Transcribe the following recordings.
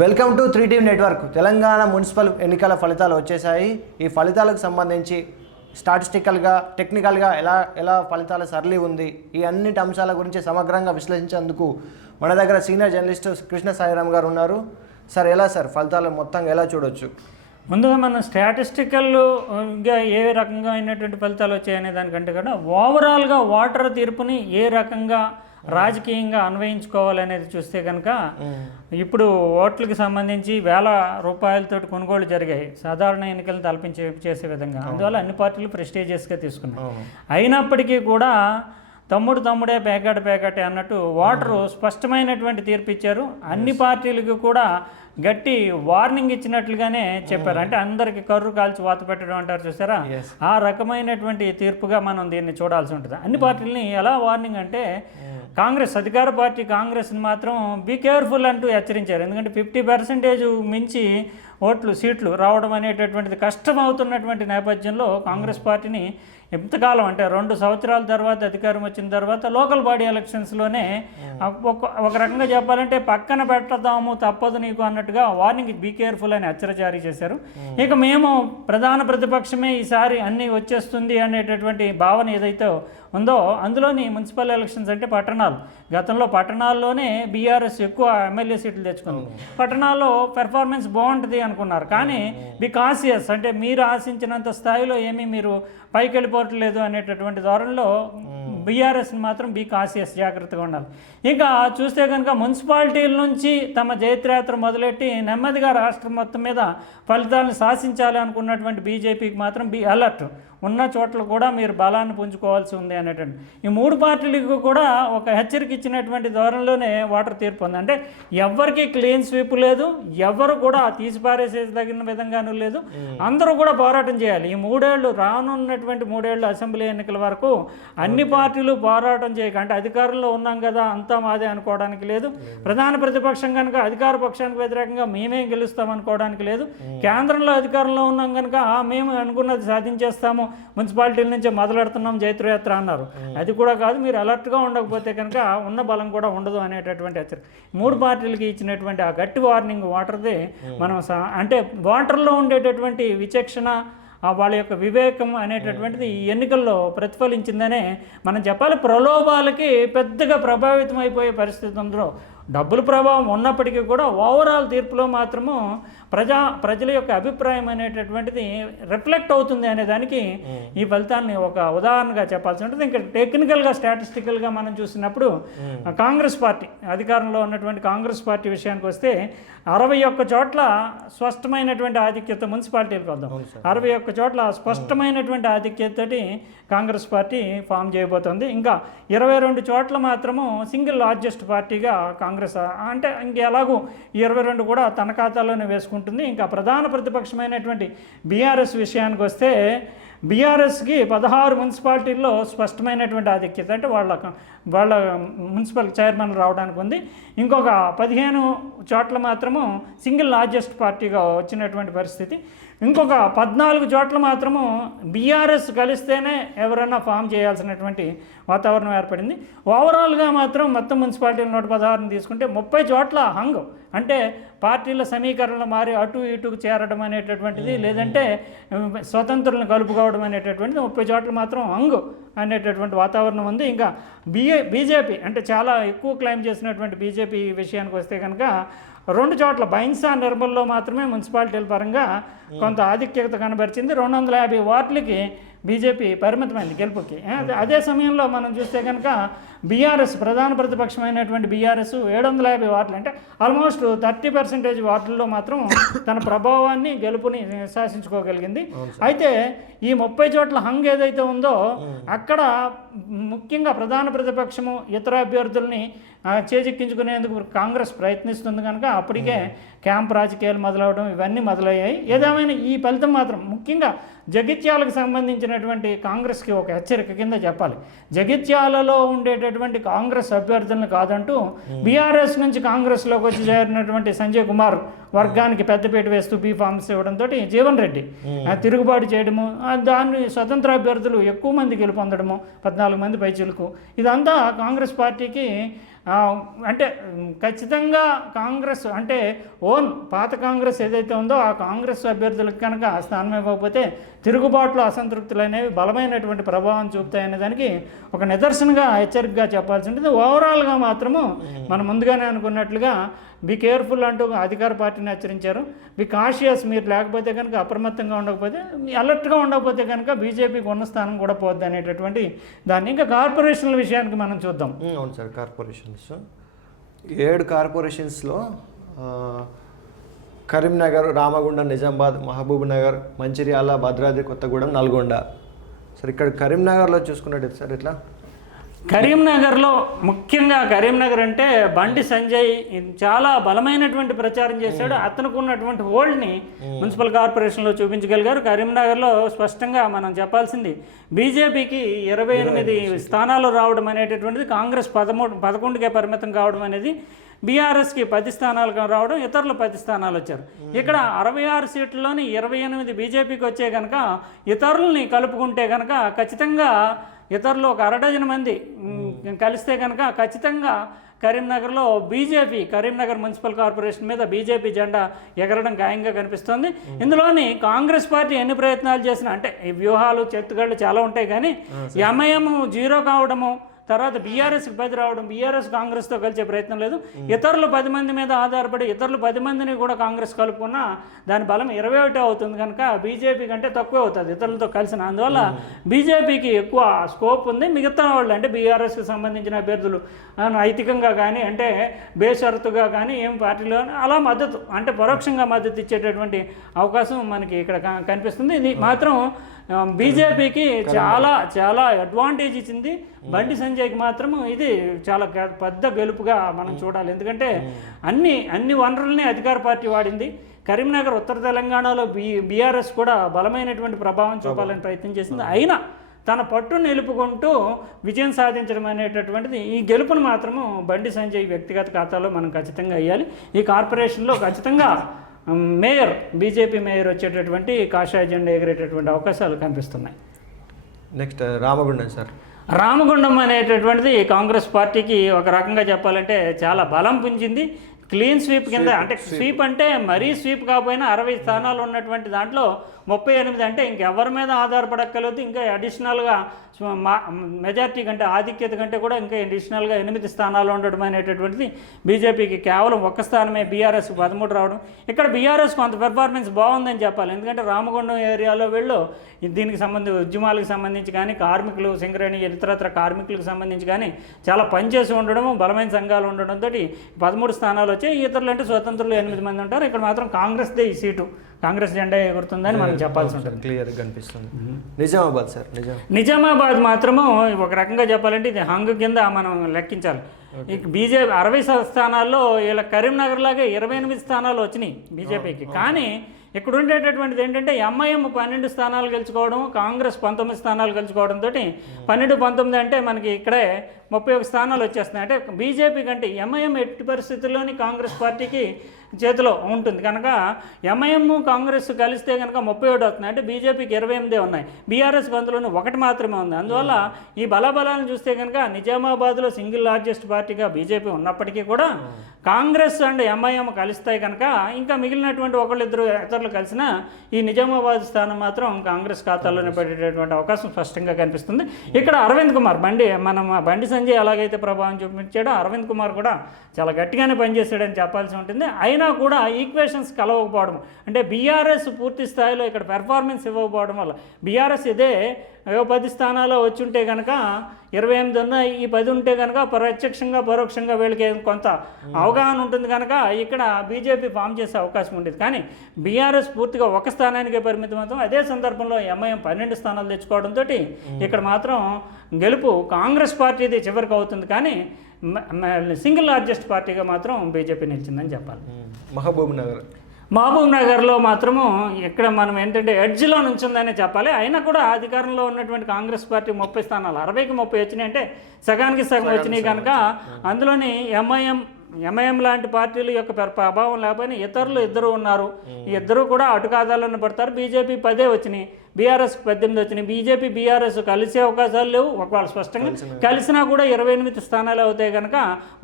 Welcome to three TV network. Telangana municipal ఎన్నికల ఫలితాలు వచ్చేసాయి ఈ ఫలితాలకు సంబంధించి స్టాటిస్టికల్గా టెక్నికల్గా ఎలా ఎలా ఫలితాల సరళి ఉంది ఈ అన్నిటి అంశాల గురించి సమగ్రంగా విశ్లేషించేందుకు మన దగ్గర సీనియర్ జర్నలిస్ట్ కృష్ణ సాయిరామ్ గారు ఉన్నారు. సార్ ఎలా సార్? ఫలితాలు మొత్తంగా ఎలా చూడొచ్చు? ముందుగా మనం స్టాటిస్టికల్గా ఏ రకంగా అయినటువంటి ఫలితాలు వచ్చాయనే దానికంటే కూడా ఓవరాల్గా ఓటర్ తీర్పుని ఏ రకంగా రాజకీయంగా అన్వయించుకోవాలనేది చూస్తే కనుక ఇప్పుడు ఓట్లకు సంబంధించి వేల రూపాయలతో కొనుగోలు జరిగాయి. సాధారణ ఎన్నికలను తలపించే చేసే విధంగా. అందువల్ల అన్ని పార్టీలు ప్రెస్టేజియస్గా తీసుకున్నాయి. అయినప్పటికీ కూడా తమ్ముడు తమ్ముడే పేకాట పేకాటే అన్నట్టు ఓటరు స్పష్టమైనటువంటి తీర్పు ఇచ్చారు. అన్ని పార్టీలకు కూడా గట్టి వార్నింగ్ ఇచ్చినట్లుగానే చెప్పారు. అంటే అందరికి కర్రు కాల్చి వాత పెట్టడం అంటారు చూసారా. ఆ రకమైనటువంటి తీర్పుగా మనం దీన్ని చూడాల్సి ఉంటుంది. అన్ని పార్టీలని ఎలా వార్నింగ్ అంటే కాంగ్రెస్ అధికార పార్టీ కాంగ్రెస్ని మాత్రం బీ కేర్ఫుల్ అంటూ హెచ్చరించారు. ఎందుకంటే ఫిఫ్టీ పర్సెంటేజ్ మించి ఓట్లు సీట్లు రావడం అనేటటువంటిది కష్టం అవుతున్నటువంటి నేపథ్యంలో కాంగ్రెస్ పార్టీని ఎంతకాలం అంటే రెండు సంవత్సరాల తర్వాత అధికారం వచ్చిన తర్వాత లోకల్ బాడీ ఎలక్షన్స్లోనే ఒక ఒక రకంగా చెప్పాలంటే పక్కన పెట్టదాము తప్పదు నీకు అన్నట్టుగా వార్నింగ్ బీ కేర్ఫుల్ అని హెచ్చరిక జారీ చేశారు. ఇక మేము ప్రధాన ప్రతిపక్షమే ఈసారి అన్నీ వచ్చేస్తుంది అనేటటువంటి భావన ఏదైతే ఉందో అందులోని మున్సిపల్ ఎలక్షన్స్ అంటే పట్టణాలు. గతంలో పట్టణాల్లోనే బీఆర్ఎస్ ఎక్కువ ఎమ్మెల్యే సీట్లు తెచ్చుకుంది. పట్టణాల్లో పెర్ఫార్మెన్స్ బాగుంటుంది అనుకున్నారు. కానీ బి కాసియస్ అంటే మీరు ఆశించినంత స్థాయిలో ఏమీ మీరు పైకి వెళ్ళిపోవట్లేదు అనేటటువంటి ధోరణిలో బీఆర్ఎస్ని మాత్రం బీ కాసియస్ జాగ్రత్తగా ఉండాలి. ఇక చూస్తే కనుక మున్సిపాలిటీల నుంచి తమ జైత్రయాత్ర మొదలెట్టి నెమ్మదిగా రాష్ట్రం మొత్తం మీద ఫలితాలను శాసించాలి అనుకున్నటువంటి బీజేపీకి మాత్రం బీ అలర్ట్. ఉన్న చోట్ల కూడా మీరు బలాన్ని పుంజుకోవాల్సి ఉంది అనేటువంటి ఈ మూడు పార్టీలకు కూడా ఒక హెచ్చరిక ఇచ్చినటువంటి ధోరణిలోనే వాటర్ తీర్పు ఉంది. అంటే ఎవరికి క్లీన్ స్వీప్ లేదు ఎవరు కూడా తీసిపారేసేదగిన విధంగానూ లేదు. అందరూ కూడా పోరాటం చేయాలి. ఈ మూడేళ్ళు రానున్నటువంటి మూడేళ్ళు అసెంబ్లీ ఎన్నికల వరకు అన్ని పార్టీలు పోరాటం చేయక అంటే అధికారంలో ఉన్నాం కదా అంతా మాదే అనుకోవడానికి లేదు. ప్రధాన ప్రతిపక్షం కనుక అధికార పక్షానికి వ్యతిరేకంగా మేమే గెలుస్తాం అనుకోవడానికి లేదు. కేంద్రంలో అధికారంలో ఉన్నాం కనుక "ఆ, మేము అనుకున్నది సాధించేస్తాము. మున్సిపాలిటీల నుంచే మొదలెడుతున్నాం జైత్రయాత్ర అన్నారు. అది కూడా కాదు మీరు అలర్ట్గా ఉండకపోతే కనుక ఉన్న బలం కూడా ఉండదు అనేటటువంటి హెచ్చరిక. మూడు పార్టీలకి ఇచ్చినటువంటి ఆ గట్టి వార్నింగ్ వాటర్ది మనం అంటే వాటర్లో ఉండేటటువంటి విచక్షణ వాళ్ళ యొక్క వివేకం అనేటటువంటిది ఈ ఎన్నికల్లో ప్రతిఫలించిందనే మనం చెప్పాలి. ప్రలోభాలకి పెద్దగా ప్రభావితం అయిపోయే పరిస్థితి ఉందో డబ్బుల ప్రభావం ఉన్నప్పటికీ కూడా ఓవరాల్ తీర్పులో మాత్రము ప్రజా ప్రజల యొక్క అభిప్రాయం అనేటటువంటిది రిఫ్లెక్ట్ అవుతుంది అనే దానికి ఈ ఫలితాన్ని ఒక ఉదాహరణగా చెప్పాల్సి ఉంటుంది. ఇంకా టెక్నికల్గా స్టాటిస్టికల్గా మనం చూసినప్పుడు కాంగ్రెస్ పార్టీ అధికారంలో ఉన్నటువంటి కాంగ్రెస్ పార్టీ విషయానికి వస్తే అరవై ఒక్క చోట్ల స్పష్టమైనటువంటి ఆధిక్యత మున్సిపాలిటీలకు వద్దాం అరవై ఒక్క చోట్ల స్పష్టమైనటువంటి ఆధిక్యతతోటి కాంగ్రెస్ పార్టీ ఫామ్ చేయబోతోంది. ఇంకా ఇరవై రెండు చోట్ల మాత్రము సింగిల్ లార్జెస్ట్ పార్టీగా కాంగ్రెస్ అంటే ఇంక ఎలాగూ ఈ ఇరవై రెండు కూడా తన ఖాతాలోనే ఉంటుంది ఇంకా ప్రధాన ప్రతిపక్షమైనటువంటి బీఆర్ఎస్ విషయానికి వస్తే బీఆర్ఎస్కి పదహారు మున్సిపాలిటీల్లో స్పష్టమైనటువంటి ఆధిక్యత అంటే వాళ్ళ వాళ్ళ మున్సిపల్ చైర్మన్ రావడానికి ఉంది. ఇంకొక పదిహేను చోట్ల మాత్రము సింగిల్ లార్జెస్ట్ పార్టీగా వచ్చినటువంటి పరిస్థితి. ఇంకొక పద్నాలుగు చోట్ల మాత్రము బీఆర్ఎస్ కలిస్తేనే ఎవరైనా ఫామ్ చేయాల్సినటువంటి వాతావరణం ఏర్పడింది. ఓవరాల్గా మాత్రం మొత్తం మున్సిపాలిటీలు నూట పదహారుని తీసుకుంటే ముప్పై చోట్ల హంగ్. అంటే పార్టీల సమీకరణలు మారి అటు ఇటుకు చేరడం అనేటటువంటిది లేదంటే స్వతంత్రులను కలుపుకోవడం అనేటటువంటిది ముప్పై చోట్ల మాత్రం హంగ్ అనేటటువంటి వాతావరణం ఉంది. ఇంకా బిఏ బీజేపీ అంటే చాలా ఎక్కువ క్లైమ్ చేసినటువంటి బీజేపీ విషయానికి వస్తే కనుక రెండు చోట్ల బైన్సా నిర్మల్లో మాత్రమే మున్సిపాలిటీల పరంగా కొంత ఆధిక్యత కనబరిచింది. రెండు వందల యాభై వార్డులకి బీజేపీ పరిమితమైంది గెలుపుకి. అదే- అదే సమయంలో మనం చూస్తే కనుక బీఆర్ఎస్ ప్రధాన ప్రతిపక్షమైనటువంటి బీఆర్ఎస్ ఏడు వందల యాభై వార్డులు. అంటే ఆల్మోస్ట్ థర్టీ పర్సెంటేజ్ వార్డుల్లో మాత్రం తన ప్రభావాన్ని గెలుపుని శాసించుకోగలిగింది. అయితే ఈ ముప్పై చోట్ల హంగ్ ఏదైతే ఉందో అక్కడ ముఖ్యంగా ప్రధాన ప్రతిపక్షము ఇతర అభ్యర్థుల్ని చేజిక్కించుకునేందుకు కాంగ్రెస్ ప్రయత్నిస్తుంది కనుక అప్పటికే క్యాంప్ రాజకీయాలు మొదలవడం ఇవన్నీ మొదలయ్యాయి. ఏదేమైనా ఈ ఫలితం మాత్రం ముఖ్యంగా జగిత్యాలకు సంబంధించినటువంటి కాంగ్రెస్కి ఒక హెచ్చరిక కింద చెప్పాలి. జగిత్యాలలో ఉండేటటువంటి కాంగ్రెస్ అభ్యర్థులను కాదంటూ బీఆర్ఎస్ నుంచి కాంగ్రెస్లోకి వచ్చి చేరినటువంటి సంజయ్ కుమార్ వర్గానికి పెద్దపీట వేస్తూ బీ ఫార్మ్స్ ఇవ్వడంతో జీవన్ రెడ్డి. తిరుగుబాటు చేయడము దాన్ని స్వతంత్ర అభ్యర్థులు ఎక్కువ మంది గెలుపొందడము పద్నాలుగు మంది పైచిలకు. ఇదంతా కాంగ్రెస్ పార్టీకి అంటే ఖచ్చితంగా కాంగ్రెస్ అంటే ఓన్ పాత కాంగ్రెస్ ఏదైతే ఉందో ఆ కాంగ్రెస్ అభ్యర్థులకు కనుక ఆ స్థానం ఇవ్వకపోతే తిరుగుబాట్లు అసంతృప్తులు అనేవి బలమైనటువంటి ప్రభావం చూపుతాయనే దానికి ఒక నిదర్శనగా హెచ్చరికగా చెప్పాల్సి ఉంటుంది. ఓవరాల్గా మాత్రము మనం ముందుగానే అనుకున్నట్లుగా బీ కేర్ఫుల్ అంటూ అధికార పార్టీని హెచ్చరించారు. బీ కాషియస్ మీరు లేకపోతే కనుక అప్రమత్తంగా ఉండకపోతే అలర్ట్గా ఉండకపోతే కనుక బీజేపీకి ఉన్న స్థానం కూడా పోద్ది అనేటటువంటి దాన్ని ఇంకా కార్పొరేషన్ల విషయానికి మనం చూద్దాం. అవును సార్ కార్పొరేషన్స్. ఏడు కార్పొరేషన్స్లో కరీంనగర్ రామగుండ నిజామాబాద్ మహబూబ్ నగర్ మంచిర్యాల భద్రాద్రి కొత్తగూడెం నల్గొండ. సార్ ఇక్కడ కరీంనగర్లో చూసుకున్నట్టు సార్ ఇట్లా కరీంనగర్లో ముఖ్యంగా కరీంనగర్ అంటే బండి సంజయ్ చాలా బలమైనటువంటి ప్రచారం చేశాడు. అతనికి ఉన్నటువంటి హోల్డ్ని మున్సిపల్ కార్పొరేషన్లో చూపించగలిగారు. కరీంనగర్లో స్పష్టంగా మనం చెప్పాల్సింది బీజేపీకి ఇరవై ఎనిమిది స్థానాలు రావడం అనేటటువంటిది కాంగ్రెస్ పదమూడు పదకొండుకే పరిమితం కావడం అనేది బీఆర్ఎస్కి పది స్థానాలు రావడం ఇతరులు పది స్థానాలు వచ్చారు. ఇక్కడ అరవై ఆరు సీట్లలోని ఇరవై ఎనిమిది బీజేపీకి వచ్చే కనుక ఇతరులని కలుపుకుంటే కనుక ఖచ్చితంగా ఇతరులు ఒక అరడజన మంది కలిస్తే కనుక ఖచ్చితంగా కరీంనగర్లో బీజేపీ కరీంనగర్ మున్సిపల్ కార్పొరేషన్ మీద బీజేపీ జెండా ఎగరడం ఖాయంగా కనిపిస్తోంది. ఇందులోని కాంగ్రెస్ పార్టీ ఎన్ని ప్రయత్నాలు చేసినా అంటే ఈ వ్యూహాలు చెత్తుగళ్ళు చాలా ఉంటాయి కానీ ఎంఐఎం జీరో కావడము తర్వాత బీఆర్ఎస్కి పది రావడం బీఆర్ఎస్ కాంగ్రెస్తో కలిసే ప్రయత్నం లేదు. ఇతరులు పది మంది మీద ఆధారపడి ఇతరులు పది మందిని కూడా కాంగ్రెస్ కలుపుకున్నా దాని బలం ఇరవై ఒకటి అవుతుంది కనుక బీజేపీ కంటే తక్కువ అవుతుంది ఇతరులతో కలిసిన. అందువల్ల బీజేపీకి ఎక్కువ స్కోప్ ఉంది. మిగతా వాళ్ళు అంటే బీఆర్ఎస్కి సంబంధించిన అభ్యర్థులు నైతికంగా కానీ అంటే బేషరతుగా కానీ ఏం పార్టీలో అలా మద్దతు అంటే పరోక్షంగా మద్దతు ఇచ్చేటటువంటి అవకాశం మనకి ఇక్కడ కనిపిస్తుంది. ఇది మాత్రం బీజేపీకి చాలా చాలా అడ్వాంటేజ్ ఇచ్చింది. బండి సంజయ్కి మాత్రం ఇది చాలా పెద్ద గెలుపుగా మనం చూడాలి. ఎందుకంటే అన్ని అన్ని వనరుల్ని అధికార పార్టీ వాడింది. కరీంనగర్ ఉత్తర తెలంగాణలో బీ బీఆర్ఎస్ కూడా బలమైనటువంటి ప్రభావం చూపాలని ప్రయత్నం చేసింది. అయినా తన పట్టు నిలుపుకుంటూ విజయం సాధించడం అనేటటువంటిది ఈ గెలుపును మాత్రము బండి సంజయ్ వ్యక్తిగత ఖాతాలో మనం ఖచ్చితంగా వేయాలి. ఈ కార్పొరేషన్లో ఖచ్చితంగా మేయర్ బీజేపీ మేయర్ వచ్చేటటువంటి కాషాయ జెండా ఎగిరేటటువంటి అవకాశాలు కనిపిస్తున్నాయి. Next Ramagundam sir. రామగుండం అనేటటువంటిది కాంగ్రెస్ పార్టీకి ఒక రకంగా చెప్పాలంటే చాలా బలం పుంజింది. క్లీన్ స్వీప్ కింద అంటే స్వీప్. అంటే మరీ స్వీప్ కాకపోయినా అరవై స్థానాలు ఉన్నటువంటి దాంట్లో ముప్పై ఎనిమిది అంటే ఇంకెవరి మీద ఆధారపడక్కర్లేదు. ఇంకా అడిషనల్గా మెజార్టీ కంటే ఆధిక్యత కంటే కూడా ఇంకా అడిషనల్గా ఎనిమిది స్థానాలు ఉండడం అనేటటువంటిది బీజేపీకి కేవలం ఒక్క స్థానమే బీఆర్ఎస్ పదమూడు రావడం. ఇక్కడ బీఆర్ఎస్ కొంత పెర్ఫార్మెన్స్ బాగుందని చెప్పాలి. ఎందుకంటే రామగుండం ఏరియాలో వెళ్ళు దీనికి సంబంధించి ఉద్యమాలకు సంబంధించి కానీ కార్మికులు సింగరేణి ఇతరత్ర కార్మికులకు సంబంధించి కానీ చాలా పనిచేసి ఉండడము బలమైన సంఘాలు ఉండడంతో పదమూడు స్థానాలు వచ్చాయి. ఇతరులు అంటే స్వతంత్రులు ఎనిమిది మంది ఉంటారు. ఇక్కడ మాత్రం కాంగ్రెస్దే ఈ సీటు. కాంగ్రెస్ జెండా ఎగురుతుందని మనం చెప్పాల్సి ఉంటుంది. క్లియర్గా కనిపిస్తుంది. నిజామాబాద్ సార్ నిజాం నిజామాబాద్ మాత్రము ఒక రకంగా చెప్పాలంటే ఇది హంగు కింద మనం లెక్కించాలి. ఇక బీజేపీ అరవై స్థానాల్లో వీళ్ళ కరీంనగర్ లాగే ఇరవై ఎనిమిది స్థానాలు వచ్చినాయి బీజేపీకి. కానీ ఇక్కడ ఉండేటటువంటిది ఏంటంటే ఎంఐఎం పన్నెండు స్థానాలు గెలుచుకోవడం కాంగ్రెస్ పంతొమ్మిది స్థానాలు గెలుచుకోవడంతో పన్నెండు పంతొమ్మిది అంటే మనకి ఇక్కడే ముప్పై ఒక స్థానాలు వచ్చేస్తున్నాయి. అంటే బీజేపీ కంటే ఎంఐఎం ఎట్టి పరిస్థితుల్లోని కాంగ్రెస్ పార్టీకి చేతిలో ఉంటుంది. కనుక ఎంఐఎం కాంగ్రెస్ కలిస్తే కనుక ముప్పై ఒకటి వస్తున్నాయి. అంటే బీజేపీకి ఇరవై ఎనిమిదే ఉన్నాయి. బీఆర్ఎస్కి అందులోనే ఒకటి మాత్రమే ఉంది. అందువల్ల ఈ బలాబలాలను చూస్తే కనుక నిజామాబాద్లో సింగిల్ లార్జెస్ట్ పార్టీగా బీజేపీ ఉన్నప్పటికీ కూడా కాంగ్రెస్ అండ్ ఎంఐఎం కలిస్తాయి కనుక ఇంకా మిగిలినటువంటి ఒకళ్ళిద్దరు ఇతరులు కలిసిన ఈ నిజామాబాద్ స్థానం మాత్రం కాంగ్రెస్ ఖాతాలోనే పడేటటువంటి అవకాశం స్పష్టంగా కనిపిస్తుంది. ఇక్కడ అరవింద్ కుమార్ బండి మనం బండి సంజయ్ ఎలాగైతే ప్రభావం చూపించాడో అరవింద్ కుమార్ కూడా చాలా గట్టిగానే పనిచేశాడని చెప్పాల్సి ఉంటుంది. అయినా కూడా ఈక్వేషన్స్ కలవకపోవడం. అంటే బీఆర్ఎస్ పూర్తి స్థాయిలో ఇక్కడ పెర్ఫార్మెన్స్ ఇవ్వకపోవడం వల్ల. బీఆర్ఎస్ ఇదే పది స్థానాల్లో వచ్చి ఉంటే కనుక ఇరవై ఎనిమిది ఉన్న ఈ పది ఉంటే కనుక ప్రత్యక్షంగా పరోక్షంగా వీళ్ళకి కొంత అవగాహన ఉంటుంది కనుక ఇక్కడ బీజేపీ ఫామ్ చేసే అవకాశం ఉండేది. కానీ బీఆర్ఎస్ పూర్తిగా ఒక స్థానానికే పరిమితం అవుతాం. అదే సందర్భంలో ఎంఐఎం పన్నెండు స్థానాలు తెచ్చుకోవడంతో ఇక్కడ మాత్రం గెలుపు కాంగ్రెస్ పార్టీది చివరికి అవుతుంది. కానీ సింగిల్ లార్జెస్ట్ పార్టీగా మాత్రం బీజేపీ నిలిచిందని చెప్పాలి. మహబూబ్ నగర్. మహబూబ్ నగర్లో మాత్రము ఇక్కడ మనం ఏంటంటే ఎడ్జ్లో నుంచిందనే చెప్పాలి. అయినా కూడా అధికారంలో ఉన్నటువంటి కాంగ్రెస్ పార్టీ ముప్పై స్థానాలు అరవైకి ముప్పై వచ్చినాయి అంటే సగానికి సగం వచ్చినాయి కనుక అందులోని ఎంఐఎం ఎంఐఎం లాంటి పార్టీల యొక్క ప్ర- ప్రభావం లేకపోయినా ఇతరులు ఇద్దరు ఉన్నారు. ఇద్దరు కూడా అటుకాదాలను పడతారు. బీజేపీ పదే వచ్చినాయి. బీఆర్ఎస్ పద్దెనిమిది వచ్చినాయి. బీజేపీ బీఆర్ఎస్ కలిసే అవకాశాలు లేవు. ఒకవేళ స్పష్టంగా కలిసినా కూడా. ఇరవై ఎనిమిది స్థానాలు అవుతాయి కనుక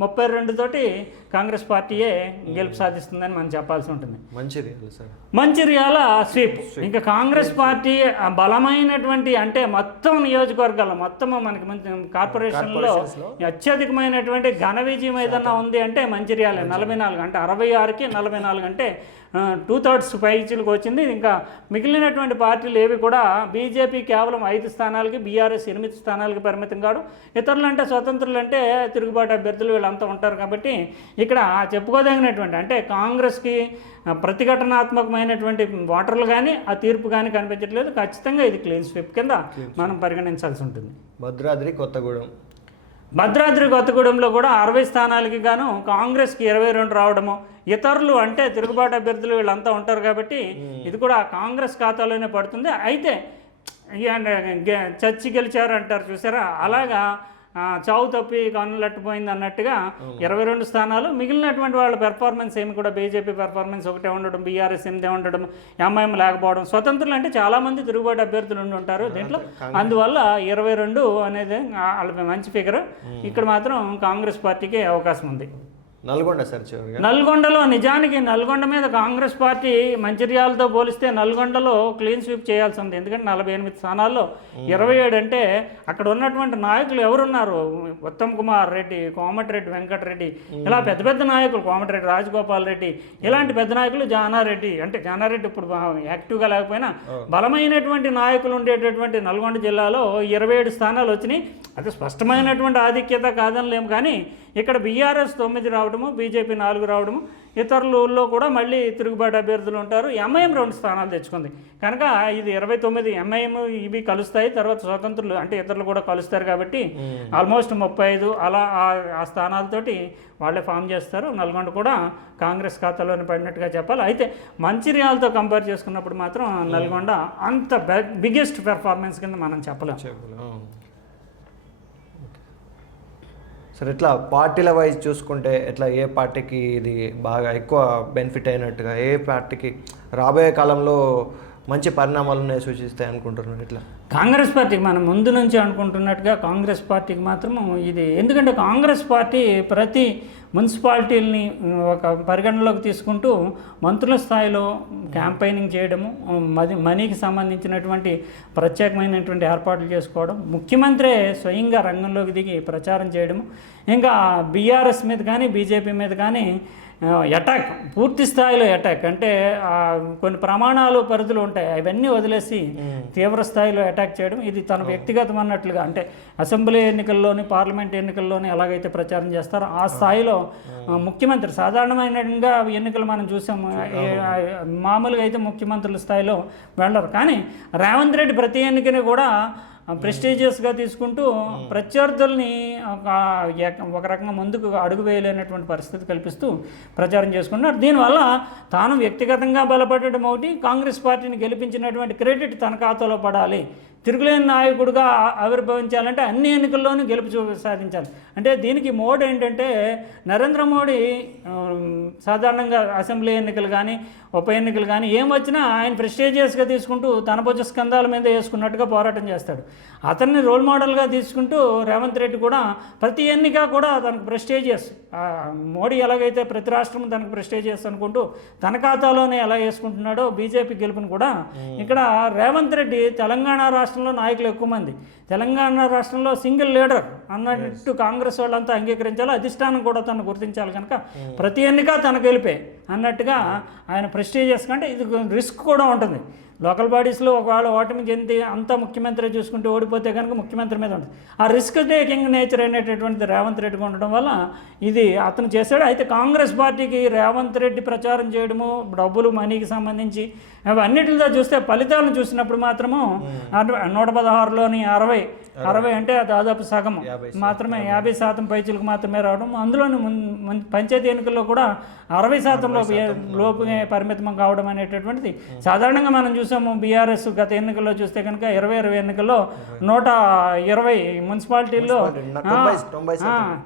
ముప్పై రెండు తోటి కాంగ్రెస్ పార్టీయే గెలుపు సాధిస్తుందని మనం చెప్పాల్సి ఉంటుంది. మంచిది మంచిర్యాల స్వీప్. ఇంకా కాంగ్రెస్ పార్టీ బలమైనటువంటి అంటే మొత్తం నియోజకవర్గాల్లో మొత్తం మనకి మంచి కార్పొరేషన్లో అత్యధికమైనటువంటి ఘన విజయం ఏదన్నా ఉంది అంటే మంచిర్యాల. నలభై నాలుగు అంటే అరవై ఆరుకి నలభై నాలుగు అంటే టూ థర్డ్స్ పైచీలకు వచ్చింది. ఇంకా మిగిలినటువంటి పార్టీలు ఏవి కూడా బీజేపీ కేవలం ఐదు స్థానాలకి బీఆర్ఎస్ ఎనిమిది స్థానాలకి పరిమితం కాదు ఇతరులు అంటే స్వతంత్రులు అంటే తిరుగుబాటు అభ్యర్థులు వీళ్ళంతా ఉంటారు కాబట్టి ఇక్కడ చెప్పుకోదగినటువంటి అంటే కాంగ్రెస్కి ప్రతిఘటనాత్మకమైనటువంటి ఓటర్లు కానీ ఆ తీర్పు కానీ కనిపించట్లేదు. ఖచ్చితంగా ఇది క్లీన్ స్వీప్ కింద మనం పరిగణించాల్సి ఉంటుంది. భద్రాద్రి కొత్తగూడెం. భద్రాద్రి కొత్తగూడెంలో కూడా అరవై స్థానాలకి గాను కాంగ్రెస్కి ఇరవై రెండు రావడము. ఇతరులు అంటే తిరుగుబాటు అభ్యర్థులు వీళ్ళంతా ఉంటారు కాబట్టి ఇది కూడా కాంగ్రెస్ ఖాతాలోనే పడుతుంది. అయితే చచ్చి గెలిచారు అంటారు చూసారా? అలాగా చావు తప్పి కన్నులట్టుపోయింది అన్నట్టుగా ఇరవై రెండు స్థానాలు మిగిలినటువంటి వాళ్ళ పెర్ఫార్మెన్స్ ఏమి కూడా బీజేపీ పెర్ఫార్మెన్స్ ఒకటే ఉండడం బీఆర్ఎస్ ఎనిమిదే ఉండడం ఎంఐఎం లేకపోవడం స్వతంత్రులు అంటే చాలామంది తిరుగుబాటు అభ్యర్థులు ఉండి ఉంటారు దీంట్లో. అందువల్ల ఇరవై రెండు అనేది వాళ్ళ మంచి ఫిగర్ ఇక్కడ మాత్రం కాంగ్రెస్ పార్టీకి అవకాశం ఉంది. నల్గొండ సార్ నల్గొండలో నిజానికి నల్గొండ మీద కాంగ్రెస్ పార్టీ మంచిర్యాలతో పోలిస్తే నల్గొండలో క్లీన్ స్వీప్ చేయాల్సి ఉంది ఎందుకంటే నలభై ఎనిమిది స్థానాల్లో ఇరవై ఏడు అంటే అక్కడ ఉన్నటువంటి నాయకులు ఎవరున్నారు? ఉత్తమ్ కుమార్ రెడ్డి కోమటిరెడ్డి వెంకటరెడ్డి ఇలా పెద్ద పెద్ద నాయకులు కోమటిరెడ్డి రాజగోపాల్ రెడ్డి ఇలాంటి పెద్ద నాయకులు జానారెడ్డి. అంటే జానారెడ్డి ఇప్పుడు యాక్టివ్గా లేకపోయినా బలమైనటువంటి నాయకులు ఉండేటటువంటి నల్గొండ జిల్లాలో ఇరవై ఏడు స్థానాలు వచ్చినాయి. అది స్పష్టమైనటువంటి ఆధిక్యత కాదనిలేము. కానీ ఇక్కడ బీఆర్ఎస్ తొమ్మిది రావడము బీజేపీ నాలుగు రావడము ఇతరులలో కూడా మళ్ళీ తిరుగుబాటు అభ్యర్థులు ఉంటారు. ఎంఐఎం రెండు స్థానాలు తెచ్చుకుంది. కనుక ఇది ఇరవై తొమ్మిది ఎంఐఎం ఇవి కలుస్తాయి. తర్వాత స్వతంత్రులు అంటే ఇతరులు కూడా కలుస్తారు కాబట్టి ఆల్మోస్ట్ ముప్పై ఐదు అలా ఆ- స్థానాలతోటి వాళ్ళే ఫామ్ చేస్తారు. నల్గొండ కూడా కాంగ్రెస్ ఖాతాలోనే పడినట్టుగా చెప్పాలి. అయితే మంచిర్యాలతో కంపేర్ చేసుకున్నప్పుడు మాత్రం నల్గొండ అంత బిగ్గెస్ట్ పెర్ఫార్మెన్స్ కింద మనం చెప్పలేం చెప్పలే ఆ. సరే ఎట్లా పార్టీల వైజ్ చూసుకుంటే ఎట్లా ఏ పార్టీకి ఇది బాగా ఎక్కువ బెనిఫిట్ అయినట్టుగా ఏ పార్టీకి రాబోయే కాలంలో మంచి పరిణామాలను సూచిస్తాయి అనుకుంటున్నాను ఇట్లా. కాంగ్రెస్ పార్టీకి మనం ముందు నుంచి అనుకుంటున్నట్టుగా కాంగ్రెస్ పార్టీకి మాత్రం ఇది ఎందుకంటే కాంగ్రెస్ పార్టీ ప్రతి మున్సిపాలిటీలని ఒక పరిగణలోకి తీసుకుంటూ మంత్రుల స్థాయిలో క్యాంపెయినింగ్ చేయడము మది మనీకి సంబంధించినటువంటి ప్రత్యేకమైనటువంటి ఏర్పాట్లు చేసుకోవడం ముఖ్యమంత్రి స్వయంగా రంగంలోకి దిగి ప్రచారం చేయడము ఇంకా బీఆర్ఎస్ మీద కానీ బీజేపీ మీద కానీ అటాక్ పూర్తి స్థాయిలో అటాక్ అంటే కొన్ని ప్రమాణాలు పరిధులు ఉంటాయి. అవన్నీ వదిలేసి తీవ్ర స్థాయిలో అటాక్ చేయడం. ఇది తన వ్యక్తిగతం అన్నట్లుగా అంటే అసెంబ్లీ ఎన్నికల్లోని పార్లమెంట్ ఎన్నికల్లోని ఎలాగైతే ప్రచారం చేస్తారో ఆ స్థాయిలో ముఖ్యమంత్రి సాధారణమైనగా ఎన్నికలు మనం చూసాము మామూలుగా అయితే ముఖ్యమంత్రుల స్థాయిలో వెళ్ళరు. కానీ రేవంత్ రెడ్డి ప్రతి ఎన్నికని కూడా ప్రెస్టీజియస్గా తీసుకుంటూ ప్రత్యర్థుల్ని ఒక రకంగా ముందుకు అడుగు వేయలేనటువంటి పరిస్థితి కల్పిస్తూ ప్రచారం చేసుకున్నారు. దీనివల్ల తాను వ్యక్తిగతంగా బలపడడం ఒకటి కాంగ్రెస్ పార్టీని గెలిపించినటువంటి క్రెడిట్ తన ఖాతాలో పడాలి. తిరుగులేని నాయకుడిగా ఆవిర్భవించాలంటే అన్ని ఎన్నికల్లోనూ గెలుపు చూ సాధించాలి. అంటే దీనికి మోడ్ ఏంటంటే నరేంద్ర మోడీ సాధారణంగా అసెంబ్లీ ఎన్నికలు కానీ ఉప ఎన్నికలు కానీ ఏం వచ్చినా ఆయన ప్రెస్టేజియస్గా తీసుకుంటూ తన భుజ స్కంధాల మీద వేసుకున్నట్టుగా పోరాటం చేస్తాడు. అతన్ని రోల్ మోడల్గా తీసుకుంటూ రేవంత్ రెడ్డి కూడా ప్రతి ఎన్నిక కూడా తనకు ప్రెస్టేజియస్. మోడీ ఎలాగైతే ప్రతి రాష్ట్రం తనకు ప్రెస్టేజియస్ అనుకుంటూ తన ఖాతాలోనే ఎలా వేసుకుంటున్నాడో బీజేపీ గెలుపుని కూడా ఇక్కడ రేవంత్ రెడ్డి తెలంగాణ రాష్ట్రంలో నాయకులు ఎక్కువ మంది. తెలంగాణ రాష్ట్రంలో సింగిల్ లీడర్ అన్నట్టు కాంగ్రెస్ వాళ్ళంతా అంగీకరించాలి? అధిష్టానం కూడా తను గుర్తించాలి కనుక ప్రతి ఎన్నిక తన గెలిపే. అన్నట్టుగా ఆయన ప్రెస్టీజియస్ కంటే ఇది రిస్క్ కూడా ఉంటుంది. లోకల్ బాడీస్లో ఒకవేళ ఓటమి చెంది అంతా ముఖ్యమంత్రి చూసుకుంటే ఓడిపోతే కనుక ముఖ్యమంత్రి మీద ఉంటుంది. ఆ రిస్క్ టేకింగ్ నేచర్ అనేటటువంటిది రేవంత్ రెడ్డికి ఉండడం వల్ల ఇది అతను చేశాడు. అయితే కాంగ్రెస్ పార్టీకి రేవంత్ రెడ్డి ప్రచారం చేయడము డబ్బులు మనీకి సంబంధించి అవన్నిటితో చూస్తే ఫలితాలను చూసినప్పుడు మాత్రము నూట పదహారులోని అరవై అరవై. అంటే దాదాపు సగం మాత్రమే యాభై. శాతం పైచులకు మాత్రమే రావడం. అందులోని పంచాయతీ ఎన్నికల్లో కూడా అరవై శాతం. లోపు లోపుగా పరిమితం కావడం అనేటటువంటిది. సాధారణంగా మనం చూసాం చూసాము బీఆర్ఎస్ గత ఎన్నికల్లో చూస్తే కనుక ఇరవై ఇరవై ఎన్నికల్లో నూట ఇరవై మున్సిపాలిటీల్లో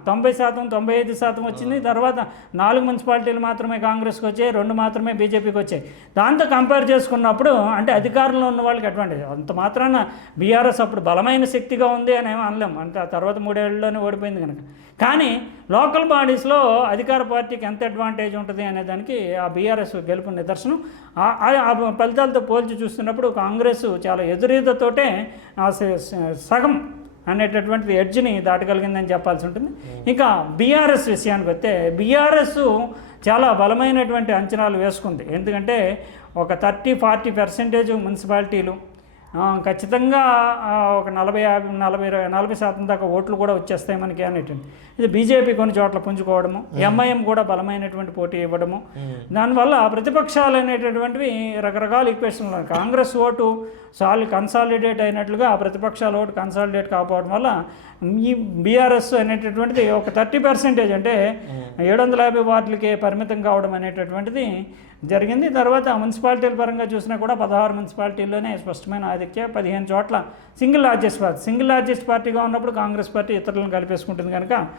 తొంభై శాతం. తొంభై ఐదు శాతం వచ్చింది. తర్వాత నాలుగు మున్సిపాలిటీలు మాత్రమే కాంగ్రెస్కి వచ్చాయి రెండు మాత్రమే బీజేపీకి వచ్చాయి. దాంతో కంపేర్ చేసుకున్నప్పుడు అంటే అధికారంలో ఉన్న వాళ్ళకి అడ్వాంటేజ్ అంత మాత్రాన బీఆర్ఎస్ అప్పుడు బలమైన శక్తిగా ఉంది అని ఏమో అనలేం. అంటే ఆ తర్వాత మూడేళ్ళలోనే ఓడిపోయింది కనుక. కానీ లోకల్ బాడీస్లో అధికార పార్టీకి ఎంత అడ్వాంటేజ్ ఉంటుంది అనే దానికి ఆ బీఆర్ఎస్ గెలుపు నిదర్శనం. ఆ ఫలితాలతో పోల్చి చూస్తున్నప్పుడు కాంగ్రెస్ చాలా ఎదురీదతోటే ఆ సగం అనేటటువంటిది ఎడ్జ్ని దాటగలిగిందని చెప్పాల్సి ఉంటుంది. ఇంకా బీఆర్ఎస్ విషయానికి వస్తే బీఆర్ఎస్ చాలా బలమైనటువంటి అంచనాలు వేసుకుంది. ఎందుకంటే ఒక థర్టీ ఫార్టీ పర్సెంటేజ్ మున్సిపాలిటీలు ఖచ్చితంగా ఒక నలభై యాభై నలభై నలభై శాతం దాకా ఓట్లు కూడా వచ్చేస్తాయి మనకి అనేటువంటి ఇది బీజేపీ కొన్ని చోట్ల పుంజుకోవడము ఎంఐఎం కూడా బలమైనటువంటి పోటీ ఇవ్వడము. దానివల్ల ప్రతిపక్షాలు అనేటటువంటివి రకరకాల ఈక్వేషన్లు కాంగ్రెస్ ఓటు సాలి కన్సాలిడేట్ అయినట్లుగా ఆ ప్రతిపక్షాల ఓటు కన్సాలిడేట్ కాకపోవడం వల్ల ఈ బీఆర్ఎస్ అనేటటువంటిది ఒక థర్టీ పర్సెంటేజ్ అంటే ఏడు వందల యాభై వార్డులకే పరిమితం కావడం అనేటటువంటిది జరిగింది. తర్వాత మున్సిపాలిటీల పరంగా చూసినా కూడా పదహారు మున్సిపాలిటీల్లోనే స్పష్టమైన ఆధిక్య పదిహేను చోట్ల single largest party single largest పార్టీగా ఉన్నప్పుడు కాంగ్రెస్ పార్టీ ఇతరులను కలిపేసుకుంటుంది కనుక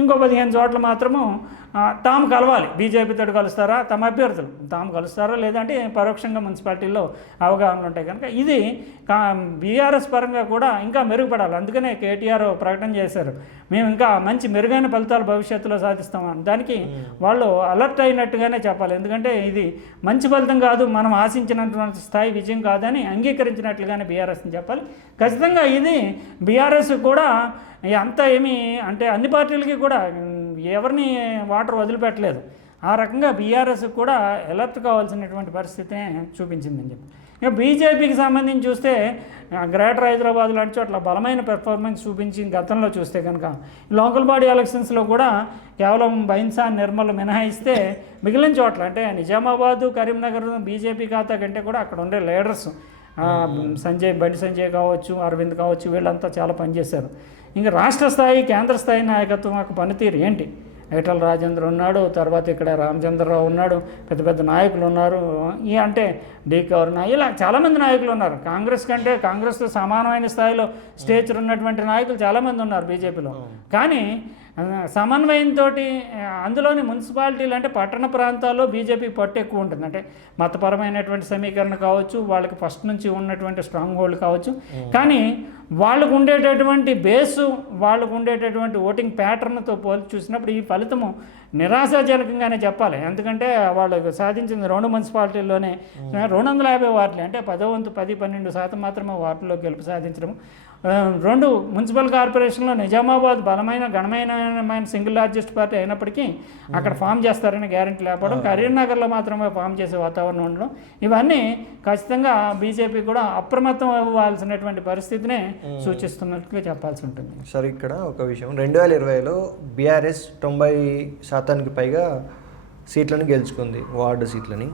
ఇంకో పదిహేను చోట్ల మాత్రము తాము కలవాలి. బీజేపీతో కలుస్తారా? తమ అభ్యర్థులు. తాము కలుస్తారా? లేదంటే పరోక్షంగా మున్సిపాలిటీల్లో అవగాహనలు ఉంటాయి కనుక ఇది కా బీఆర్ఎస్ పరంగా కూడా ఇంకా మెరుగుపడాలి. అందుకనే కేటీఆర్ ప్రకటన చేశారు. మేము ఇంకా మంచి మెరుగైన ఫలితాలు భవిష్యత్తులో సాధిస్తామని. దానికి వాళ్ళు అలర్ట్ అయినట్టుగానే చెప్పాలి. ఎందుకంటే ఇది మంచి ఫలితం కాదు మనం ఆశించినటువంటి స్థాయి విజయం కాదని అంగీకరించినట్లుగానే బీఆర్ఎస్ని చెప్పాలి. ఖచ్చితంగా ఇది బీఆర్ఎస్ కూడా అంత ఏమీ అంటే అన్ని పార్టీలకి కూడా ఎవరిని వాటర్ వదిలిపెట్టలేదు. ఆ రకంగా బీఆర్ఎస్ కూడా అలర్ట్ కావాల్సినటువంటి పరిస్థితి చూపించిందని చెప్పి. ఇక బీజేపీకి సంబంధించి చూస్తే గ్రేటర్ హైదరాబాద్ లాంటి చోట్ల బలమైన పెర్ఫార్మెన్స్ చూపించి గతంలో చూస్తే కనుక. లోకల్ బాడీ ఎలక్షన్స్లో కూడా కేవలం బైన్సా నిర్మల్ మినహాయిస్తే మిగిలిన చోట్ల అంటే నిజామాబాదు కరీంనగర్ బీజేపీ ఖాతా కంటే కూడా అక్కడ ఉండే లీడర్స్ సంజయ్ బండి సంజయ్ కావచ్చు అరవింద్ కావచ్చు వీళ్ళంతా చాలా పనిచేశారు. ఇంకా రాష్ట్ర స్థాయి కేంద్ర స్థాయి నాయకత్వం యొక్క పనితీరు ఏంటి? ఈటల రాజేంద్ర ఉన్నాడు తర్వాత ఇక్కడ రామచంద్రరావు ఉన్నాడు పెద్ద పెద్ద నాయకులు ఉన్నారు. ఈ అంటే డి కరుణ ఇలా చాలామంది నాయకులు ఉన్నారు. కాంగ్రెస్ కంటే కాంగ్రెస్తో సమానమైన స్థాయిలో స్టేచర్ ఉన్నటువంటి నాయకులు చాలామంది ఉన్నారు బీజేపీలో. కానీ సమన్వయంతో అందులోని మున్సిపాలిటీలు అంటే పట్టణ ప్రాంతాల్లో బీజేపీ పట్టు ఎక్కువ ఉంటుంది. అంటే మతపరమైనటువంటి సమీకరణ కావచ్చు వాళ్ళకి ఫస్ట్ నుంచి ఉన్నటువంటి స్ట్రాంగ్ హోల్డ్ కావచ్చు. కానీ వాళ్ళకు ఉండేటటువంటి బేసు వాళ్ళకు ఉండేటటువంటి ఓటింగ్ ప్యాటర్న్తో పోల్చి చూసినప్పుడు ఈ ఫలితము నిరాశాజనకంగానే చెప్పాలి. ఎందుకంటే వాళ్ళు సాధించింది రెండు మున్సిపాలిటీల్లోనే. రెండు వందల యాభై వార్డులు. అంటే పదో వంతు పది పన్నెండు శాతం మాత్రమే వార్డుల్లో గెలుపు సాధించడం రెండు మున్సిపల్ కార్పొరేషన్లో నిజామాబాద్ బలమైన ఘనమైన సింగిల్ లార్జెస్ట్ పార్టీ అయినప్పటికీ అక్కడ ఫామ్ చేస్తారని గ్యారెంటీ లేకపోవడం కరీంనగర్లో మాత్రమే ఫామ్ చేసే వాతావరణం ఉండడం ఇవన్నీ ఖచ్చితంగా బీజేపీ కూడా అప్రమత్తం అవ్వాల్సినటువంటి పరిస్థితినే సూచిస్తున్నట్లుగా చెప్పాల్సి ఉంటుంది. సరే ఇక్కడ ఒక విషయం. రెండు వేల ఇరవైలో బీఆర్ఎస్ తొంభై శాతానికి పైగా సీట్లను గెలుచుకుంది వార్డు సీట్లని.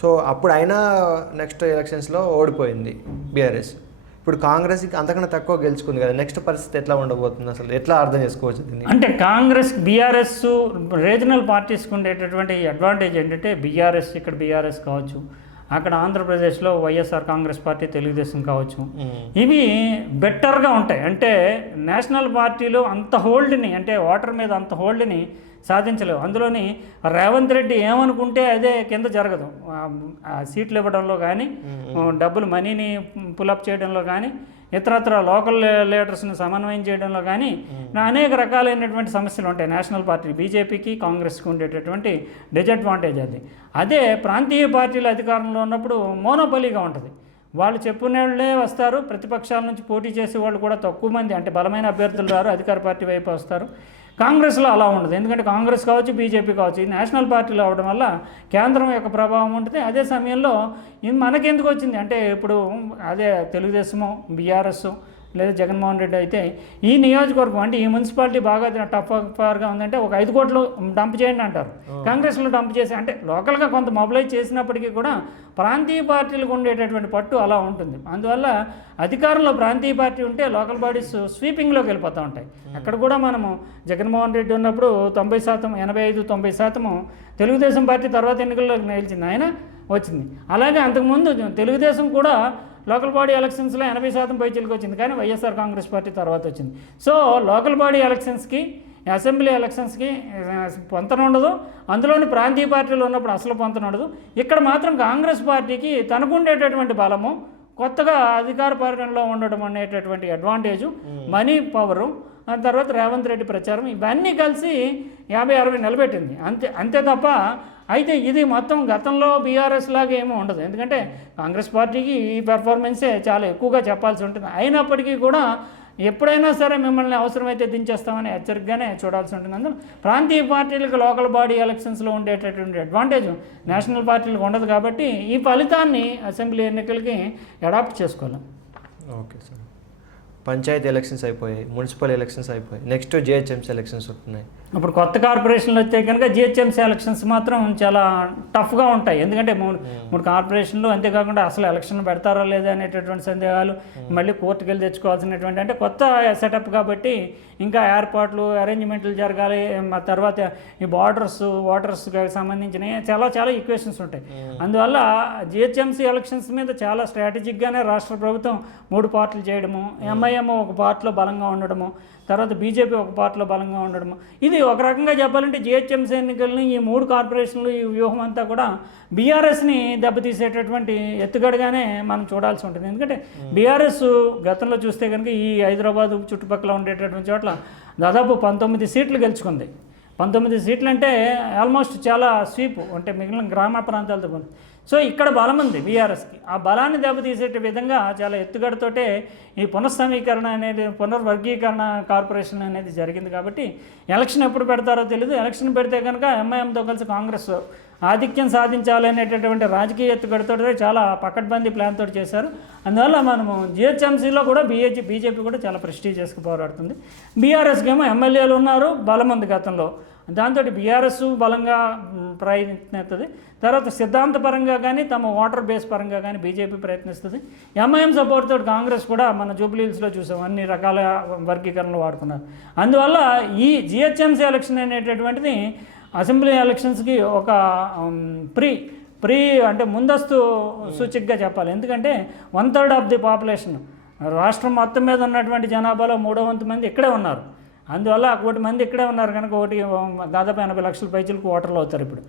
సో అప్పుడు అయినా నెక్స్ట్ ఎలక్షన్స్లో ఓడిపోయింది బీఆర్ఎస్. ఇప్పుడు కాంగ్రెస్ అంతకన్నా తక్కువ గెలుచుకుంది కదా నెక్స్ట్ పరిస్థితి ఎట్లా ఉండబోతుంది అసలు? ఎట్లా అర్థం చేసుకోవచ్చు దీన్ని? అంటే కాంగ్రెస్ బీఆర్ఎస్ రీజనల్ పార్టీస్కి ఉండేటటువంటి అడ్వాంటేజ్ ఏంటంటే బీఆర్ఎస్ ఇక్కడ బీఆర్ఎస్ కావచ్చు అక్కడ ఆంధ్రప్రదేశ్లో వైఎస్ఆర్ కాంగ్రెస్ పార్టీ తెలుగుదేశం కావచ్చు. ఇవి బెటర్గా ఉంటాయి. అంటే నేషనల్ పార్టీలు అంత హోల్డ్ని అంటే ఓటర్ మీద అంత హోల్డ్ని సాధించలేవు. అందులోని రేవంత్ రెడ్డి ఏమనుకుంటే అదే కింద జరగదు. సీట్లు ఇవ్వడంలో కానీ డబ్బులు మనీని పులప్ చేయడంలో కానీ ఇతరత్ర లోకల్ లీడర్స్ని సమన్వయం చేయడంలో కానీ నా అనేక రకాలైనటువంటి సమస్యలు ఉంటాయి. నేషనల్ పార్టీ బీజేపీకి కాంగ్రెస్కి ఉండేటటువంటి డిజడ్వాంటేజ్ అది. అదే ప్రాంతీయ పార్టీలు అధికారంలో ఉన్నప్పుడు మోనోపలీగా ఉంటుంది. వాళ్ళు చెప్పునేళ్ళే వస్తారు. ప్రతిపక్షాల నుంచి పోటీ చేసే వాళ్ళు కూడా తక్కువ మంది అంటే బలమైన అభ్యర్థులు రారు అధికార పార్టీ వైపు వస్తారు. కాంగ్రెస్లో అలా ఉండదు. ఎందుకంటే కాంగ్రెస్ కావచ్చు బీజేపీ కావచ్చు ఇది నేషనల్ పార్టీలు అవడం వల్ల కేంద్రం యొక్క ప్రభావం ఉంటుంది. అదే సమయంలో ఇది మనకెందుకు వచ్చింది? అంటే ఇప్పుడు అదే తెలుగుదేశము బీఆర్ఎస్ లేదా జగన్మోహన్ రెడ్డి అయితే ఈ నియోజకవర్గం అంటే ఈ మున్సిపాలిటీ బాగా టఫ్ ఫార్గా ఉందంటే ఒక ఐదు కోట్లు డంప్ చేయండి అంటారు. కాంగ్రెస్లో డంప్ చేసి అంటే లోకల్గా కొంత మొబిలైజ్ చేసినప్పటికీ కూడా ప్రాంతీయ పార్టీలకు ఉండేటటువంటి పట్టు అలా ఉంటుంది. అందువల్ల అధికారంలో ప్రాంతీయ పార్టీ ఉంటే లోకల్ బాడీస్ స్వీపింగ్లోకి వెళ్ళిపోతూ ఉంటాయి. అక్కడ కూడా మనము జగన్మోహన్ రెడ్డి ఉన్నప్పుడు తొంభై శాతం ఎనభై ఐదు తొంభై శాతము తెలుగుదేశం పార్టీ తర్వాత ఎన్నికల్లో నిలిచింది. ఆయన వచ్చింది. అలాగే అంతకుముందు తెలుగుదేశం కూడా లోకల్ బాడీ ఎలక్షన్స్లో ఎనభై శాతం పైచీలకు వచ్చింది కానీ వైఎస్ఆర్ కాంగ్రెస్ పార్టీ తర్వాత వచ్చింది. సో లోకల్ బాడీ ఎలక్షన్స్కి అసెంబ్లీ ఎలక్షన్స్కి పొంతన ఉండదు. అందులోని ప్రాంతీయ పార్టీలు ఉన్నప్పుడు అసలు పొంతన ఉండదు. ఇక్కడ మాత్రం కాంగ్రెస్ పార్టీకి తనకుండేటటువంటి బలము కొత్తగా అధికార పార్టీలో ఉండడం అనేటటువంటి అడ్వాంటేజు మనీ పవరు ఆ తర్వాత రేవంత్ రెడ్డి ప్రచారం ఇవన్నీ కలిసి యాభై అరవై నిలబెట్టింది. అంతే అంతే తప్ప అయితే ఇది మొత్తం గతంలో బీఆర్ఎస్ లాగా ఏమీ ఉండదు. ఎందుకంటే కాంగ్రెస్ పార్టీకి ఈ పెర్ఫార్మెన్సే చాలా ఎక్కువగా చెప్పాల్సి ఉంటుంది. అయినప్పటికీ కూడా ఎప్పుడైనా సరే మిమ్మల్ని అవసరమైతే దించేస్తామని హెచ్చరికగానే చూడాల్సి ఉంటుంది. అందులో ప్రాంతీయ పార్టీలకు లోకల్ బాడీ ఎలక్షన్స్లో ఉండేటటువంటి అడ్వాంటేజ్ నేషనల్ పార్టీలకు ఉండదు కాబట్టి ఈ ఫలితాన్ని అసెంబ్లీ ఎన్నికలకి అడాప్ట్ చేసుకోవాలి. Okay sir. పంచాయతీ ఎలక్షన్స్ అయిపోయాయి మున్సిపల్ ఎలక్షన్స్ అయిపోయాయి. నెక్స్ట్ జిహెచ్ఎంసీ ఎలక్షన్స్ ఉంటున్నాయి. ఇప్పుడు కొత్త కార్పొరేషన్లు వస్తే కనుక జిహెచ్ఎంసీ ఎలక్షన్స్ మాత్రం చాలా టఫ్గా ఉంటాయి. ఎందుకంటే మూడు మూడు కార్పొరేషన్లు అంతేకాకుండా అసలు ఎలక్షన్ పెడతారో లేదా అనేటటువంటి సందేహాలు మళ్ళీ కోర్టుకు వెళ్ళి తెచ్చుకోవాల్సినటువంటి అంటే కొత్త సెటప్ కాబట్టి ఇంకా ఏర్పాట్లు అరేంజ్మెంట్లు జరగాలి. తర్వాత ఈ బార్డర్స్ వాటర్స్కి సంబంధించిన చాలా చాలా ఈక్వేషన్స్ ఉంటాయి. అందువల్ల జిహెచ్ఎంసీ ఎలక్షన్స్ మీద చాలా స్ట్రాటజిక్గానే రాష్ట్ర ప్రభుత్వం మూడు పార్టీలు చేయడము ఎంఐఎం ఒక పార్టీలో బలంగా ఉండడము తర్వాత బీజేపీ ఒక పార్టీలో బలంగా ఉండడము. ఇది ఒక రకంగా చెప్పాలంటే జిహెచ్ఎంసీ ఎన్నికల్ని ఈ మూడు కార్పొరేషన్లు ఈ వ్యూహం అంతా కూడా బీఆర్ఎస్ని దెబ్బతీసేటటువంటి ఎత్తుగడగానే మనం చూడాల్సి ఉంటుంది. ఎందుకంటే బీఆర్ఎస్ గతంలో చూస్తే కనుక ఈ హైదరాబాద్ చుట్టుపక్కల ఉండేటటువంటి చోట్ల దాదాపు పంతొమ్మిది సీట్లు గెలుచుకుంది. పంతొమ్మిది సీట్లు అంటే ఆల్మోస్ట్ చాలా స్వీప్ అంటే మిగిలిన గ్రామ ప్రాంతాలతో. సో ఇక్కడ బలం ఉంది బీఆర్ఎస్కి. ఆ బలాన్ని దెబ్బతీసేట విధంగా చాలా ఎత్తుగడతోటే ఈ పునఃసమీకరణ అనేది పునర్వర్గీకరణ కార్పొరేషన్ అనేది జరిగింది కాబట్టి ఎలక్షన్ ఎప్పుడు పెడతారో తెలియదు ఎలక్షన్ పెడితే కనుక ఎంఐఎంతో కలిసి కాంగ్రెస్ ఆధిక్యం సాధించాలనేటటువంటి రాజకీయ ఎత్తుగడతో చాలా పకడ్బందీ ప్లాన్తో చేశారు. అందువల్ల మనము జిహెచ్ఎంసీలో కూడా బీహెచ్ బీజేపీ కూడా చాలా ప్రెస్టీజియస్గా పోరాడుతుంది. బీఆర్ఎస్కి ఏమో ఎమ్మెల్యేలు ఉన్నారు బలం ఉంది గతంలో. దాంతో బీఆర్ఎస్ బలంగా ప్రయత్నిస్తుంది తర్వాత సిద్ధాంతపరంగా కానీ తమ ఓటర్ బేస్ పరంగా కానీ బీజేపీ ప్రయత్నిస్తుంది. ఎంఐఎం సపోర్ట్ కాంగ్రెస్ కూడా మన జూబ్లీహిల్స్లో చూసాం. అన్ని రకాల వర్గీకరణలు వాడుకున్నారు అందువల్ల ఈ జిహెచ్ఎంసీ ఎలక్షన్ అనేటటువంటిది అసెంబ్లీ ఎలక్షన్స్కి ఒక ప్రీ ప్రీ అంటే ముందస్తు సూచికగా చెప్పాలి. ఎందుకంటే one third of the population రాష్ట్రం మొత్తం మీద ఉన్నటువంటి జనాభాలో మూడో వంతు మంది ఇక్కడే ఉన్నారు. అందువల్ల కోటి మంది ఇక్కడే ఉన్నారు కనుక ఒకటి దాదాపు ఎనభై లక్షల పైచలకు ఓటర్లు అవుతారు ఇప్పుడు.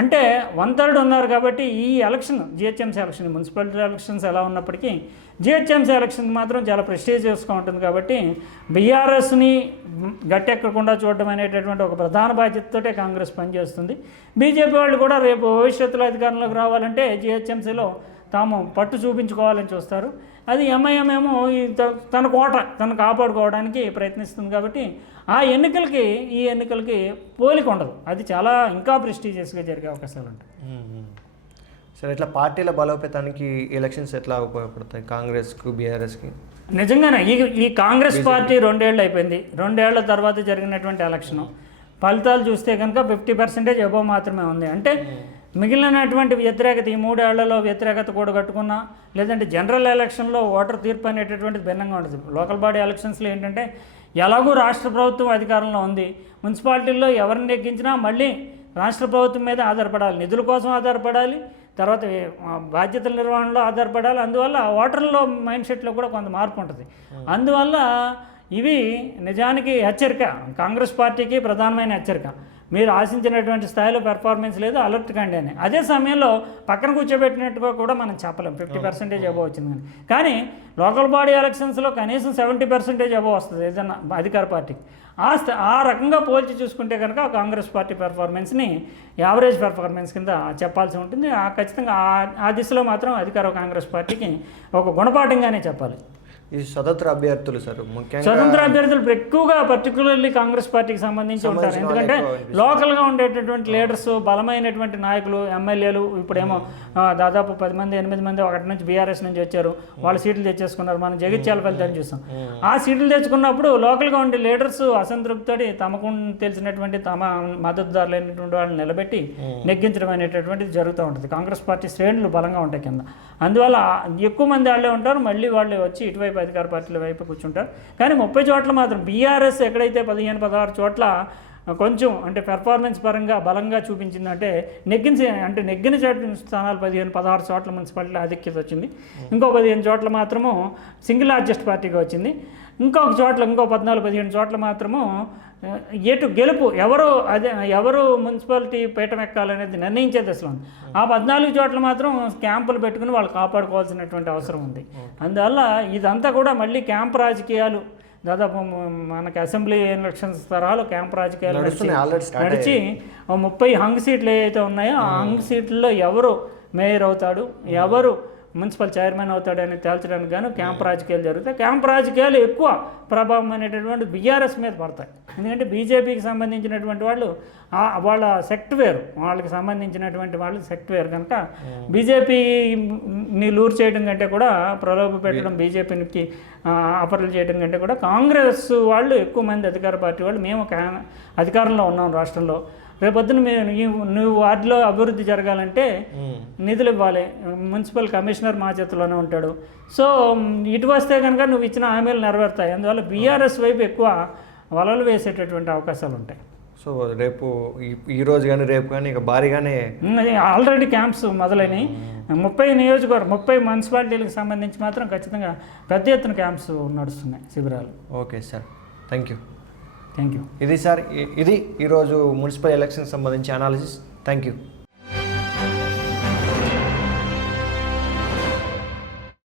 అంటే వన్ థర్డ్ ఉన్నారు కాబట్టి ఈ election GHMC election municipality elections ఎలా ఉన్నప్పటికీ జిహెచ్ఎంసీ ఎలక్షన్ మాత్రం చాలా ప్రెస్టీజియస్గా ఉంటుంది కాబట్టి బీఆర్ఎస్ని గట్టెక్కకుండా చూడడం అనేటటువంటి ఒక ప్రధాన బాధ్యతతోటే కాంగ్రెస్ పనిచేస్తుంది. బీజేపీ వాళ్ళు కూడా రేపు భవిష్యత్తులో అధికారంలోకి రావాలంటే జిహెచ్ఎంసీలో తాము పట్టు చూపించుకోవాలని చూస్తారు. అది ఎంఐఎం ఏమో ఈ తన కోట తను కాపాడుకోవడానికి ప్రయత్నిస్తుంది కాబట్టి ఆ ఎన్నికలకి ఈ ఎన్నికలకి పోలిక ఉండదు. అది చాలా ఇంకా ప్రెస్టీజియస్గా జరిగే అవకాశాలు ఉంటాయి. సరే ఇట్లా పార్టీల బలోపేతానికి ఎలక్షన్స్ ఎట్లా ఉపయోగపడతాయి? కాంగ్రెస్కు బీఆర్ఎస్కి? నిజంగానే ఈ ఈ కాంగ్రెస్ పార్టీ రెండేళ్ళు అయిపోయింది. రెండేళ్ళ తర్వాత జరిగినటువంటి ఎలక్షన్. ఫలితాలు చూస్తే కనుక ఫిఫ్టీ పర్సెంటేజ్ ఎబో మాత్రమే ఉంది. అంటే మిగిలినటువంటి వ్యతిరేకత ఈ మూడేళ్ళలో వ్యతిరేకత కూడా కట్టుకున్నా లేదంటే జనరల్ ఎలక్షన్లో ఓటర్ తీర్పు అనేటటువంటిది భిన్నంగా ఉంటుంది లోకల్ బాడీ ఎలక్షన్స్లో ఏంటంటే ఎలాగూ రాష్ట్ర ప్రభుత్వం అధికారంలో ఉంది. మున్సిపాలిటీల్లో ఎవరిని ఎక్కించినా మళ్ళీ రాష్ట్ర ప్రభుత్వం మీద ఆధారపడాలి. నిధుల కోసం ఆధారపడాలి. తర్వాత బాధ్యతల నిర్వహణలో ఆధారపడాలి. అందువల్ల ఓటర్లో మైండ్ సెట్లో కూడా కొంత మార్పు ఉంటుంది. అందువల్ల ఇవి నిజానికి హెచ్చరిక. కాంగ్రెస్ పార్టీకి ప్రధానమైన హెచ్చరిక. మీరు ఆశించినటువంటి స్థాయిలో పెర్ఫార్మెన్స్ లేదు అలర్ట్ కండి అని. అదే సమయంలో పక్కన కూర్చోబెట్టినట్టుగా కూడా మనం చెప్పలేం. ఫిఫ్టీ పర్సెంటేజ్ అబో వచ్చిందని కానీ. లోకల్ బాడీ ఎలక్షన్స్లో కనీసం సెవెంటీ పర్సెంటేజ్ అబో వస్తుంది ఏదైనా అధికార పార్టీకి ఆ స్థ- ఆ రకంగా పోల్చి చూసుకుంటే కనుక కాంగ్రెస్ పార్టీ పెర్ఫార్మెన్స్ని యావరేజ్ పెర్ఫార్మెన్స్ కింద చెప్పాల్సి ఉంటుంది. ఆ ఖచ్చితంగా ఆ- ఆ దిశలో మాత్రం అధికార కాంగ్రెస్ పార్టీకి ఒక గుణపాఠంగానే చెప్పాలి. ఈ స్వతంత్ర అభ్యర్థులు సార్ ముఖ్యంగా స్వతంత్ర అభ్యర్థులు ఎక్కువగా పర్టికులర్లీ కాంగ్రెస్ పార్టీకి సంబంధించి ఉంటారు. ఎందుకంటే ఎక్కువ లోకల్గా ఉండేటటువంటి లీడర్స్ బలమైనటువంటి నాయకులు ఎమ్మెల్యేలు ఇప్పుడేమో ఆ, దాదాపు పది మంది ఎనిమిది మంది ఒకటి నుంచి బీఆర్ఎస్ నుంచి వచ్చారు. వాళ్ళు సీట్లు తెచ్చేసుకున్నారు. మనం జగిత్యాల ఫలితాన్ని చూసాం. ఆ సీట్లు తెచ్చుకున్నప్పుడు లోకల్గా ఉండే లీడర్స్ అసంతృప్తితోటి తమకు తెలిసినటువంటి తమ మద్దతుదారులైనటువంటి వాళ్ళని నిలబెట్టి నెగ్గించడం అనేటటువంటిది జరుగుతూ ఉంటుంది. కాంగ్రెస్ పార్టీ శ్రేణులు బలంగా ఉంటాయి కింద. అందువల్ల ఎక్కువ మంది వాళ్ళే ఉంటారు. మళ్ళీ వాళ్ళు వచ్చి ఇటువైపు అధికార పార్టీల వైపు కూర్చుంటారు. కానీ ముప్పై చోట్ల మాత్రం బీఆర్ఎస్ ఎక్కడైతే పదిహేను పదహారు చోట్ల కొంచెం అంటే పెర్ఫార్మెన్స్ పరంగా బలంగా చూపించిందంటే నెగ్గిన అంటే నెగ్గిన చోట స్థానాలు పదిహేను పదహారు చోట్ల మున్సిపాలిటీ ఆధిక్యత వచ్చింది. ఇంకో పదిహేను చోట్ల మాత్రము సింగిల్ లార్జెస్ట్ పార్టీగా వచ్చింది. ఇంకొక చోట్ల ఇంకో పద్నాలుగు పదిహేను చోట్ల మాత్రము ఎటు గెలుపు ఎవరు అదే ఎవరు మున్సిపాలిటీ పీఠం ఎక్కాలనేది నిర్ణయించే దశలో ఉంది ఆ పద్నాలుగు చోట్ల మాత్రం క్యాంపులు పెట్టుకుని వాళ్ళు కాపాడుకోవాల్సినటువంటి అవసరం ఉంది. అందువల్ల ఇదంతా కూడా మళ్ళీ క్యాంప్ రాజకీయాలు దాదాపు మనకి అసెంబ్లీ ఎలక్షన్స్ తరాలు క్యాంప్ రాజకీయాలు నడిచి- ముప్పై హంగ్ సీట్లు ఏవైతే ఉన్నాయో ఆ. హంగ్ సీట్లలో ఎవరు మేయర్ అవుతాడు ఎవరు మున్సిపల్ చైర్మన్ అవుతాడని తేల్చడానికి గాను క్యాంప్ రాజకీయాలు జరుగుతాయి. క్యాంప్ రాజకీయాలు ఎక్కువ ప్రభావం అనేటటువంటి బీఆర్ఎస్ మీద పడతాయి. ఎందుకంటే బీజేపీకి సంబంధించినటువంటి వాళ్ళు వాళ్ళ సెక్ట్ వేరు. వాళ్ళకి సంబంధించినటువంటి వాళ్ళు సెక్ట్ వేరు కనుక బీజేపీని లూర్ చేయడం కంటే కూడా ప్రలోభ పెట్టడం బీజేపీకి ఆఫర్లు చేయడం కంటే కూడా కాంగ్రెస్ వాళ్ళు ఎక్కువ మంది అధికార పార్టీ వాళ్ళు మేము అధికారంలో ఉన్నాం రాష్ట్రంలో. రేపొద్దున నువ్వు వార్డులో అభివృద్ధి జరగాలంటే నిధులు ఇవ్వాలి. మున్సిపల్ కమిషనర్ మా చేతిలోనే ఉంటాడు. సో ఇటు వస్తే కనుక నువ్వు ఇచ్చిన హామీలు నెరవేరుతాయి. అందువల్ల బీఆర్ఎస్ వైపు ఎక్కువ వలలు వేసేటటువంటి అవకాశాలు ఉంటాయి. సో రేపు ఈ- రోజు కానీ రేపు కానీ ఇక భారీగానే ఆల్రెడీ క్యాంప్స్ మొదలైనవి ముప్పై నియోజకవర్గం ముప్పై మున్సిపాలిటీలకు సంబంధించి మాత్రం ఖచ్చితంగా పెద్ద ఎత్తున క్యాంప్స్ నడుస్తున్నాయి శిబిరాలు. Okay sir. Thank you thank you ఇది సార్ ఇది ఈరోజు మున్సిపల్ ఎలక్షన్ సంబంధించి అనాలిసిస్. Thank you